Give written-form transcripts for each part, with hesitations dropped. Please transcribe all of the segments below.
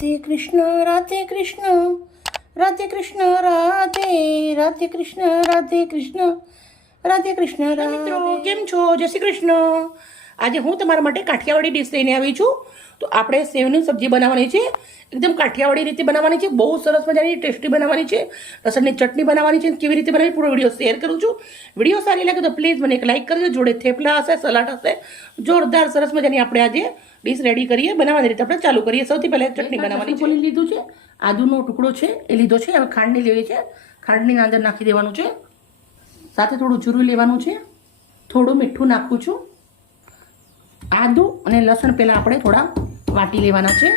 રાધે કૃષ્ણ રાધે કૃષ્ણ રાધે કૃષ્ણ રાધે રાધે કૃષ્ણ રાધે કૃષ્ણ રાધે કૃષ્ણ મિત્રો કેમ છો? જય શ્રી કૃષ્ણ. આજે હું તમારા માટે કાઠિયાવાડી ડીશ લઈને આવી છું. તો આપણે સેવની સબ્જી બનાવવાની છે, એકદમ કાઠિયાવાડી રીતે બનાવવાની છે, બહુ સરસ મજાની ટેસ્ટી બનાવવાની છે. લસણની ચટણી બનાવવાની છે, કેવી રીતે બનાવી પૂરો વિડીયો શેર કરું છું. વિડીયો સારી લાગે તો પ્લીઝ મને એક લાઇક કરજો. જોડે થેપલા હશે, સલાડ હશે, જોરદાર સરસ મજાની આપણે આજે ડીશ રેડી કરીએ. બનાવવાની રીતે આપણે ચાલુ કરીએ. સૌથી પહેલાં ચટણી બનાવવાની છે. લીધું છે, આદુનો ટુકડો છે એ લીધો છે. હવે ખાંડની લેવી છે, ખાંડની અંદર નાખી દેવાનું છે. સાથે થોડું જીરું લેવાનું છે, થોડું મીઠું નાખું છું. આદુ અને લસણ પહેલાં આપણે થોડા વાટી લેવાના છે.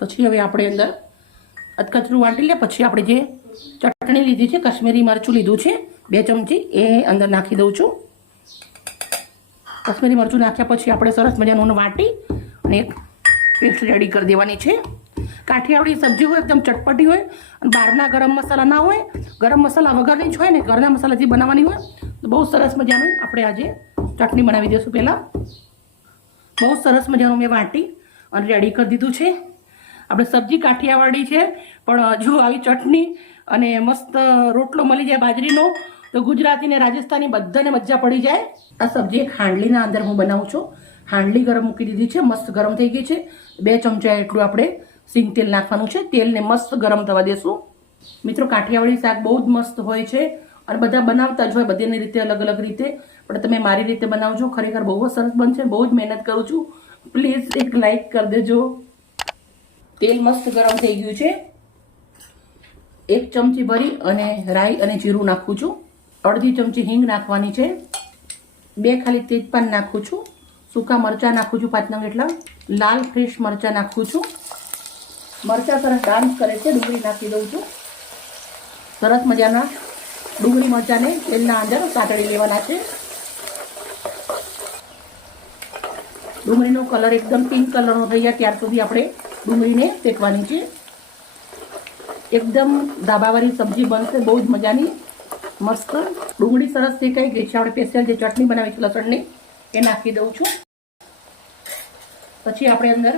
પછી હવે આપણે અંદર અધકચરું વાટી લે. પછી આપણે જે ચટણી લીધી છે, કાશ્મીરી મરચું લીધું છે 2 ચમચી, એ અંદર નાખી દઉં છું. કાશ્મીરી મરચું નાખ્યા પછી આપણે સરસ મજાનું વાટી અને એક પેસ્ટ રેડી કરી દેવાની છે. કાઠિયાવાડી સબ્જી હોય એકદમ ચટપટી હોય અને બહારના ગરમ મસાલા ના હોય, ગરમ મસાલા વગરની જ હોય ને, ઘરના મસાલાથી બનાવવાની હોય તો બહુ સરસ મજાનું આપણે આજે ચટણી બનાવી દઈશું. પહેલાં બહુ સરસ મજાનું મેં વાટી અને રેડી કરી દીધું છે. આપણે સબ્જી કાઠિયાવાડી છે, પણ જો આવી ચટણી અને મસ્ત રોટલો મળી જાય બાજરીનો તો ગુજરાતી ને રાજસ્થાની બધાને મજા પડી જાય. આ સબ્જી એક હાંડલીના અંદર હું બનાવું છું. હાંડલી ગરમ મૂકી દીધી છે, મસ્ત ગરમ થઈ ગઈ છે. 2 ચમચા એટલું આપણે સિંગ તેલ નાખવાનું છે. તેલને મસ્ત ગરમ થવા દેશું. મિત્રો કાઠિયાવાડી શાક બહુ જ મસ્ત હોય છે અને બધા બનાવતા જ હોય બધીની રીતે, અલગ અલગ રીતે, પણ તમે મારી રીતે બનાવજો, ખરેખર બહુ જ સરસ બનશે. બહુ જ મહેનત કરું છું, પ્લીઝ એક લાઈક કરી દેજો. તેલ મસ્ત ગરમ થઈ ગયું છે. 1 ચમચી ભરી અને રાઈ અને જીરું નાખું છું. અડધી ચમચી હિંગ નાખવાની છે. 2 ખાલી તેજપાન નાખું છું. સૂકા મરચાં નાખું છું 5 નંગ એટલા. લાલ ફ્રેશ મરચાં નાખું છું. મરચાં સરસ ડાન્સ કરે છે. ડુંગળી નાખી દઉં છું. સરસ મજાના ડુંગળી મરચાંને તેલના અંદર સાતળી લેવાના છે. ડુંગળીનો કલર એકદમ પિંક કલરનો થઈ જાય ત્યાર સુધી આપણે ડુંગળીને શેકવાની છે. એકદમ ધાબાવાળી સબ્જી બનશે, બહુ જ મજાની મસ્ત. ડુંગળી સરસ શેકાઈ ગઈ છે. આપણે સ્પેશિયલ જે ચટણી બનાવી છે લસણની એ નાખી દઉં છું. પછી આપણે અંદર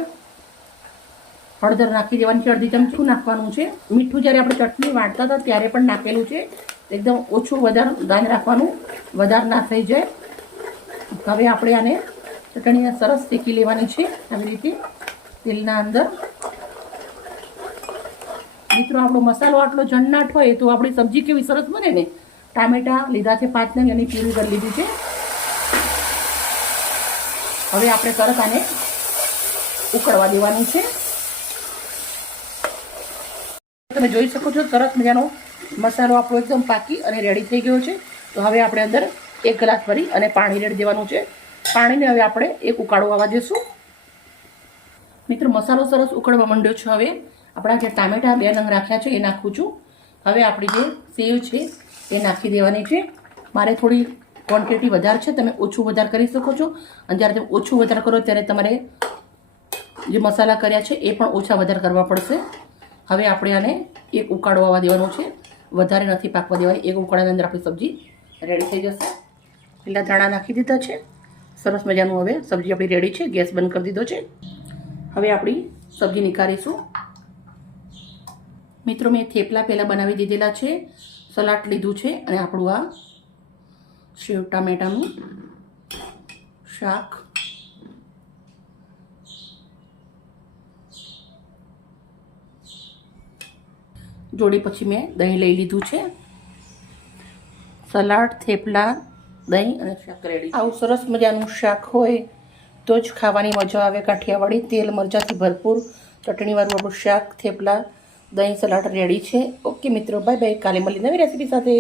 હળદર નાખી દેવાની છે. અડધી ચમચી નાખવાનું છે. મીઠું જ્યારે આપણે ચટણી વાટતા હતા ત્યારે પણ નાખેલું છે. એકદમ ઓછું વધારે ધ્યાન રાખવાનું, વધારે ના થઈ જાય. હવે આપણે આને ચટણીને સરસ શેકી લેવાની છે આવી રીતે તેલના અંદર. મિત્રો આપણો મસાલો આટલો જન્નાટ હોય તો આપણી સબ્જી કેવી સરસ બને ને. ટામેટા લીધા છે 5 નંગ, એની પ્યુરી કરી લીધી છે. હવે આપણે તરત આને ઉકળવા દેવાનું છે. તમે જોઈ શકો છો સરસ મજાનો મસાલો આપણો એકદમ પાકી અને રેડી થઈ ગયો છે. તો હવે આપણે અંદર 1 ગ્લાસ ભરી અને પાણી રેડી દેવાનું છે. પાણીને હવે આપણે એક ઉકાળો આવવા દેશું. મિત્રો મસાલો સરસ ઉકળવા માંડ્યો છે. હવે આપણા જે ટામેટા 2 નંગ રાખ્યા છે એ નાખું છું. હવે આપણી જે સેવ છે એ નાખી દેવાની છે. મારે થોડી ક્વોન્ટિટી વધારે છે, તમે ઓછું વધારે કરી શકો છો. અને જ્યારે તમે ઓછું વધારે કરો ત્યારે તમારે જે મસાલા કર્યા છે એ પણ ઓછા વધારે કરવા પડશે. હવે આપણે આને એક ઉકાળો આવવા દેવાનો છે, વધારે નથી પાકવા દેવાની. એક ઉકાળાની અંદર આપણી સબ્જી રેડી થઈ જશે. લીલા ધાણા નાખી દીધા છે. સરસ મજાનું હવે સબ્જી આપણી રેડી છે. ગેસ બંધ કરી દીધો છે. હવે આપણી સબ્જી નીકાળીશું. મિત્રો મેં થેપલા પહેલાં બનાવી દીધેલા છે, સલાડ લીધું છે અને આપણું આ સેવ ટામેટાનું શાક. જોડે પછી મેં દહીં લઈ લીધું છે. સલાડ, થેપલા, દહીં અને શાક રેડી. આવું સરસ મજાનું શાક હોય તો જ ખાવાની મજા આવે કાઠિયાવાડી. તેલ મરચાંથી ભરપૂર ચટણીવાળું આપણું શાક, થેપલા, દહીં, સલાડ રેડી છે. ઓકે મિત્રો, બાય બાય. કાલે મળી નવી રેસીપી સાથે.